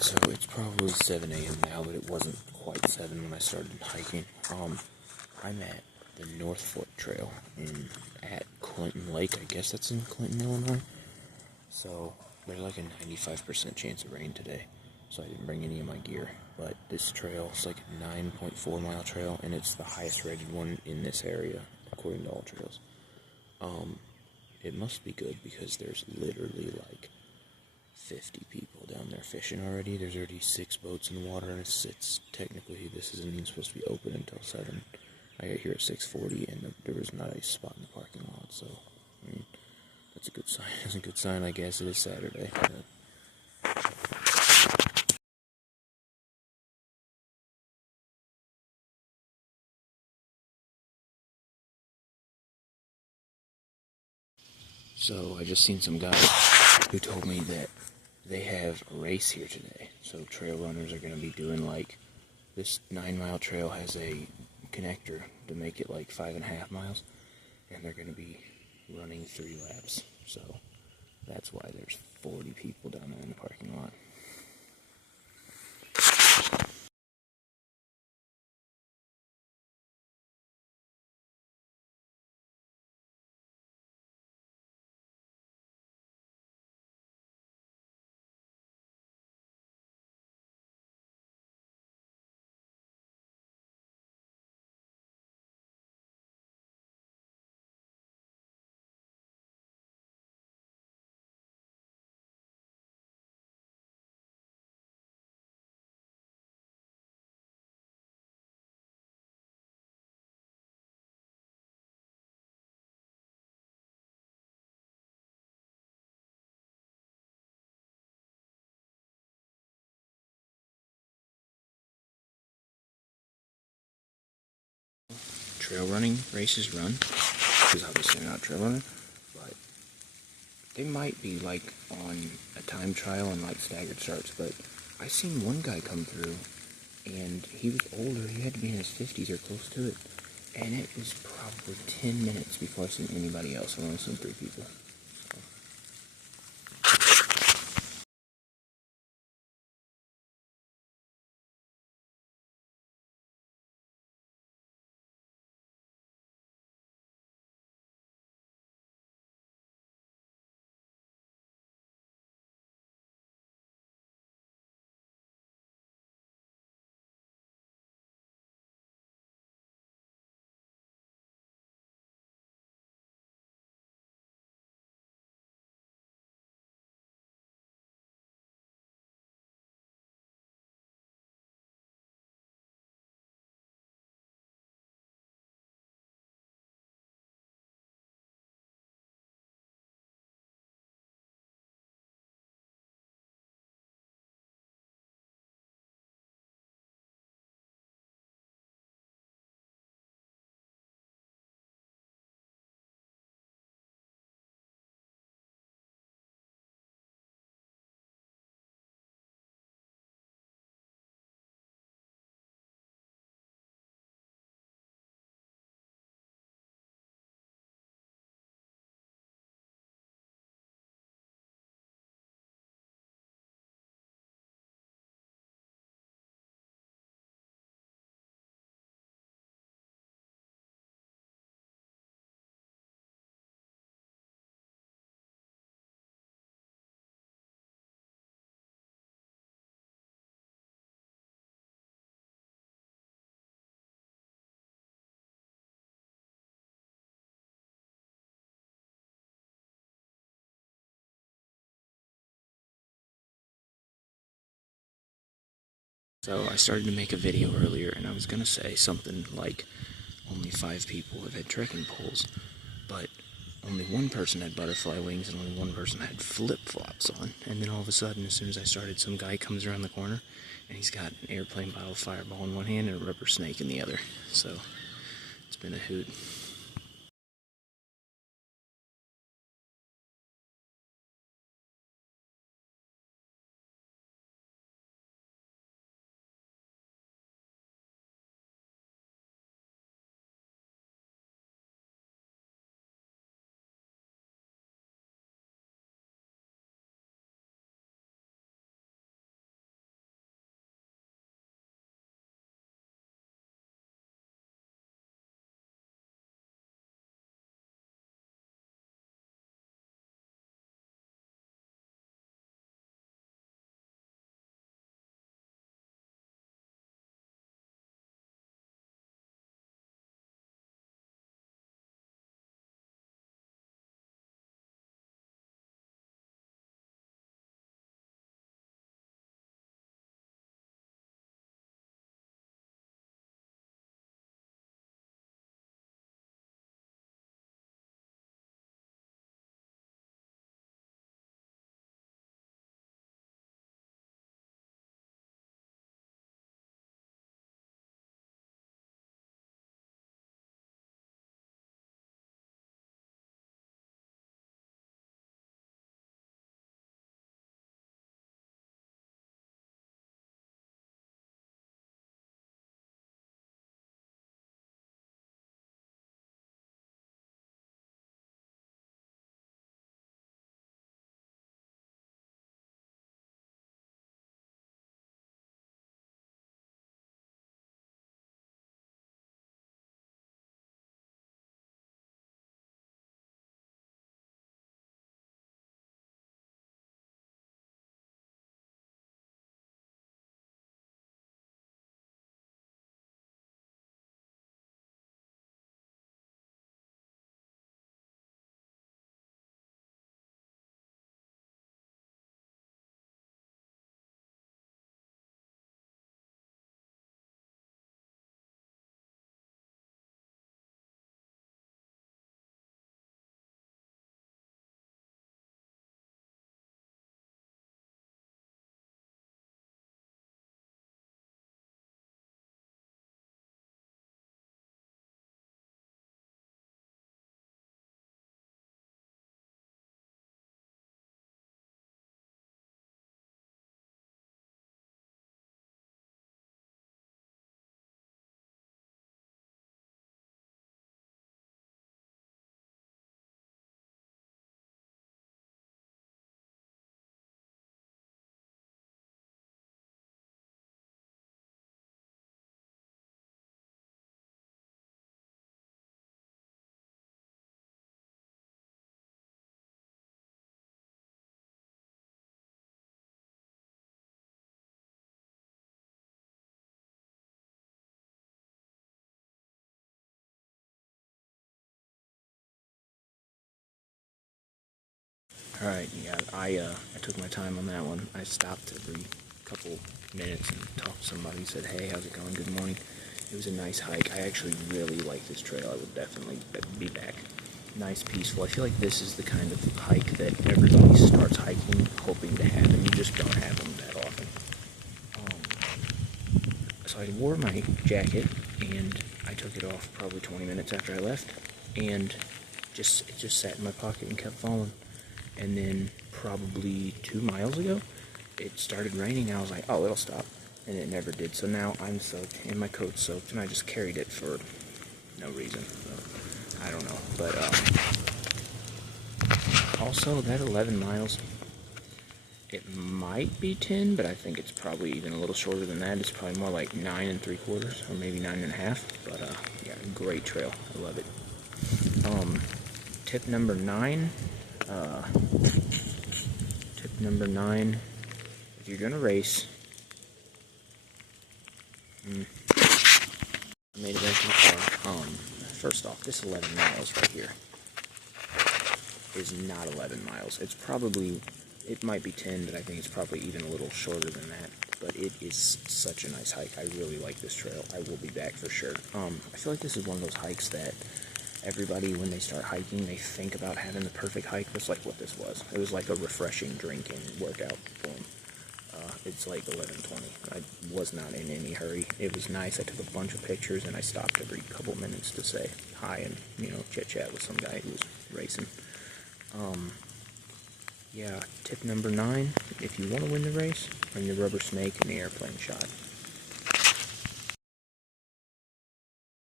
So it's probably 7 a.m. now, but it wasn't quite 7 when I started hiking. I'm at the North Fork Trail at Clinton Lake. I guess that's in Clinton, Illinois. So there's like a 95% chance of rain today. So I didn't bring any of my gear. But this trail is like a 9.4 mile trail, and it's the highest rated one in this area, according to AllTrails. It must be good because there's literally like 50 people down there fishing already. There's already 6 boats in the water, and it's technically, this isn't even supposed to be open until 7. I got here at 6:40, and there was not a spot in the parking lot, so, I mean, that's a good sign. It's a good sign, I guess. It is Saturday. So I just seen some guys who told me that they have a race here today. So trail runners are going to be doing like, this 9-mile trail has a connector to make it like 5.5 miles, and they're going to be running 3 laps. So that's why there's 40 people down there in the parking lot. Trail running races run, because obviously they're not trail running, but they might be like on a time trial and like staggered starts. But I seen one guy come through, and he was older. He had to be in his 50s or close to it, and it was probably 10 minutes before I seen anybody else. I've only seen 3 people. So I started to make a video earlier, and I was going to say something like only 5 people have had trekking poles, but only one person had butterfly wings and only one person had flip-flops on. And then all of a sudden, as soon as I started, some guy comes around the corner, and he's got an airplane bottle fireball in one hand and a rubber snake in the other. So it's been a hoot. Alright, yeah, I took my time on that one. I stopped every couple minutes and talked to somebody, said, hey, how's it going, good morning. It was a nice hike. I actually really like this trail. I would definitely be back. Nice, peaceful. I feel like this is the kind of hike that everybody starts hiking hoping to have, and you just don't have them that often. So I wore my jacket, and I took it off probably 20 minutes after I left, and it just sat in my pocket and kept falling. And then probably 2 miles ago, it started raining, and I was like, oh, it'll stop. And it never did. So now I'm soaked, and my coat's soaked, and I just carried it for no reason. So, I don't know. But also, that 11 miles, it might be 10, but I think it's probably even a little shorter than that. It's probably more like 9 3/4, or maybe 9 1/2. But yeah, great trail. I love it. Tip number 9. Tip number 9, if you're gonna race, I made it back to the car. First off, this 11 miles right here is not 11 miles. It might be 10, but I think it's probably even a little shorter than that. But it is such a nice hike. I really like this trail. I will be back for sure. I feel like this is one of those hikes that everybody, when they start hiking, they think about having the perfect hike. That's like what this was. It was like a refreshing drink and workout for them. It's like 11:20. I was not in any hurry. It was nice. I took a bunch of pictures, and I stopped every couple minutes to say hi and, chit-chat with some guy who was racing. Yeah, tip number 9, if you want to win the race, bring the rubber snake and the airplane shot.